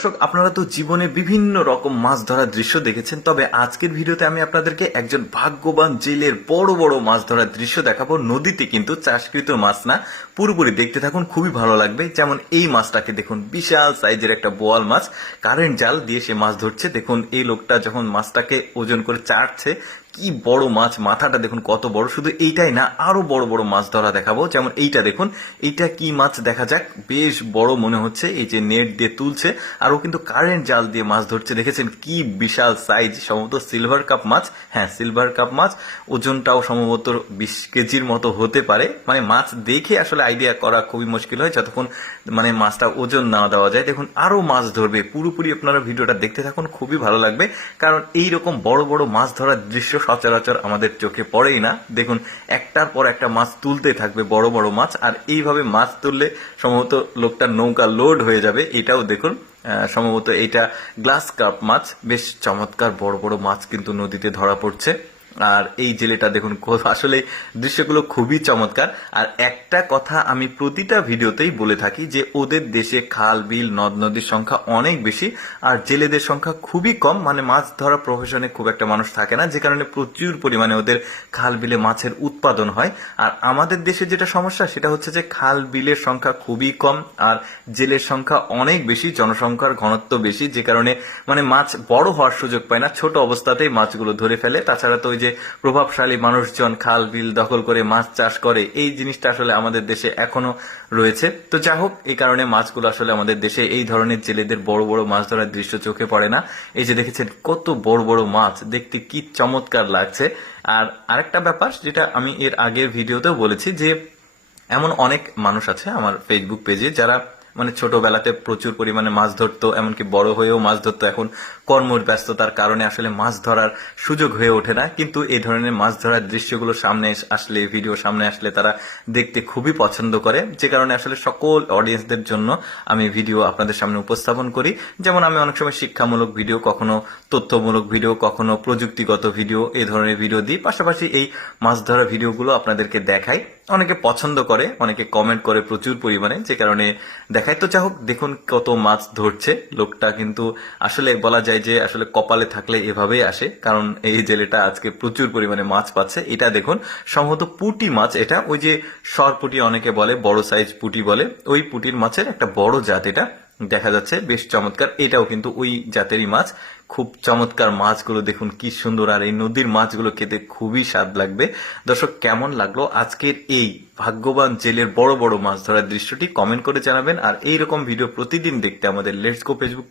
দর্শক, আপনারা তো জীবনে বিভিন্ন রকম মাছ ধরার দৃশ্য দেখেছেন, তবে আজকের ভিডিওতে আমি আপনাদেরকে একজন ভাগ্যবান জেলের বড় বড় মাছ ধরার দৃশ্য দেখাবো। নদীতে কিন্তু চাষকৃত মাছ না, পুরোপুরি দেখতে থাকুন, খুবই ভালো লাগবে। যেমন এই মাছটাকে দেখুন, বিশাল সাইজের একটা বোয়াল মাছ, কারেন্ট জাল দিয়ে সে মাছ ধরছে। দেখুন এই লোকটা যখন মাছটাকে ওজন করে চাটছে, কি বড় মাছ, মাথাটা দেখুন কত বড়। শুধু এইটাই না, আরো বড় বড় মাছ ধরা দেখাবো। যেমন এইটা দেখুন, এইটা কি মাছ দেখা যাক, বেশ বড় মনে হচ্ছে। এই যে নেট দিয়ে তুলছে, আর ও কিন্তু কারেন্ট জাল দিয়ে মাছ ধরছে। দেখেছেন কি বিশাল সাইজ, সম্ভবত সিলভার কাপ মাছ। হ্যাঁ, সিলভার কাপ মাছ। ওজনটাও সম্ভবত 20 কেজির মতো হতে পারে। মানে মাছ দেখে আসলে আইডিয়া করা খুবই মুশকিল হয় যতক্ষণ মানে মাছটা ওজন না দেওয়া যায়। দেখুন আরো মাছ ধরবে, পুরোপুরি আপনারা ভিডিওটা দেখতে থাকুন, খুবই ভালো লাগবে। কারণ এইরকম বড় বড় মাছ ধরার দৃশ্য সচরাচর আমাদের চোখে পড়েই না। দেখুন একটার পর একটা মাছ তুলতে থাকবে, বড় বড় মাছ। আর এইভাবে মাছ তুললে সম্ভবত লোকটার নৌকা লোড হয়ে যাবে। এটাও দেখুন, সম্ভবত এইটা গ্লাস কাপ মাছ। বেশ চমৎকার বড় বড় মাছ কিন্তু নদীতে ধরা পড়ছে। আর এই জেলেটা দেখুন, আসলে দৃশ্যগুলো খুবই চমৎকার। আর একটা কথা আমি প্রতিটা ভিডিওতেই বলে থাকি যে ওদের দেশে খাল বিল নদ নদীর সংখ্যা অনেক বেশি, আর জেলেদের সংখ্যা খুবই কম। মানে মাছ ধরা প্রফেশনে খুব একটা মানুষ থাকে না, যে কারণে প্রচুর পরিমাণে ওদের খাল বিলে মাছের উৎপাদন হয়। আর আমাদের দেশে যেটা সমস্যা সেটা হচ্ছে যে খাল বিলের সংখ্যা খুবই কম, আর জেলের সংখ্যা অনেক বেশি, জনসংখ্যার ঘনত্ব বেশি, যে কারণে মানে মাছ বড় হওয়ার সুযোগ পায় না, ছোট অবস্থাতেই মাছগুলো ধরে ফেলে। তাছাড়া তো ওই যে প্রভাবশালী মানুষজন খাল বিল দখল করে মাছ চাষ করে, এই জিনিসটা আসলে আমাদের দেশে এখনো রয়েছে। তো যা হোক, এই কারণে মাছগুলো আসলে আমাদের দেশে এই ধরনের জেলেদের বড় বড় মাছ ধরার দৃশ্য চোখে পড়ে না। এই যে দেখেছেন কত বড় বড় মাছ, দেখতে কি চমৎকার লাগছে। আর আরেকটা ব্যাপার যেটা আমি এর আগের ভিডিওতেও বলেছি, যে এমন অনেক মানুষ আছে আমার ফেসবুক পেজে যারা মানে ছোটবেলাতে প্রচুর পরিমাণে মাছ ধরতো, এমনকি বড় হয়েও মাছ ধরতো। এখন কর্মের ব্যস্ততার কারণে আসলে মাছ ধরার সুযোগ হয়ে ওঠে না, কিন্তু এই ধরনের মাছ ধরার দৃশ্যগুলো সামনে আসলে, ভিডিও সামনে আসলে তারা দেখতে খুবই পছন্দ করে। যে কারণে আসলে সকল অডিয়েন্সদের জন্য আমি ভিডিও আপনাদের সামনে উপস্থাপন করি। যেমন আমি অনেক সময় শিক্ষামূলক ভিডিও, কখনো তথ্যমূলক ভিডিও, কখনো প্রযুক্তিগত ভিডিও, এই ধরনের ভিডিও দিই। পাশাপাশি এই মাছ ধরা ভিডিওগুলো আপনাদেরকে দেখাই। অনেকে পছন্দ করে, অনেকে কমেন্ট করে প্রচুর পরিমাণে, যে কারণে দেখাই। তো যা হোক, দেখুন কত মাছ ধরছে লোকটা। কিন্তু আসলে বলা যায় যে আসলে কপালে থাকলে এভাবেই আসে, কারণ এই জেলেটা আজকে প্রচুর পরিমাণে মাছ পাচ্ছে। এটা দেখুন, সম্ভবত পুঁটি মাছ। এটা ওই যে সরপুঁটি অনেকে বলে, বড় সাইজ পুঁটি বলে, ওই পুঁটির মাছের একটা বড় জাত এটা দেখা যাচ্ছে, বেশ চমৎকার। এটাও কিন্তু ওই জাতেরই মাছ। খুব চমৎকার মাছগুলো দেখুন কি সুন্দর, আর এই নদীর মাছগুলো খেতে খুবই স্বাদ লাগবে। দর্শক, কেমন লাগলো আজকের এই ভাগ্যবান জেলের বড় বড় মাছ ধরার দৃশ্যটি কমেন্ট করে জানাবেন। আর এইরকম ভিডিও প্রতিদিন দেখতে আমাদের লেটস গো ফেসবুক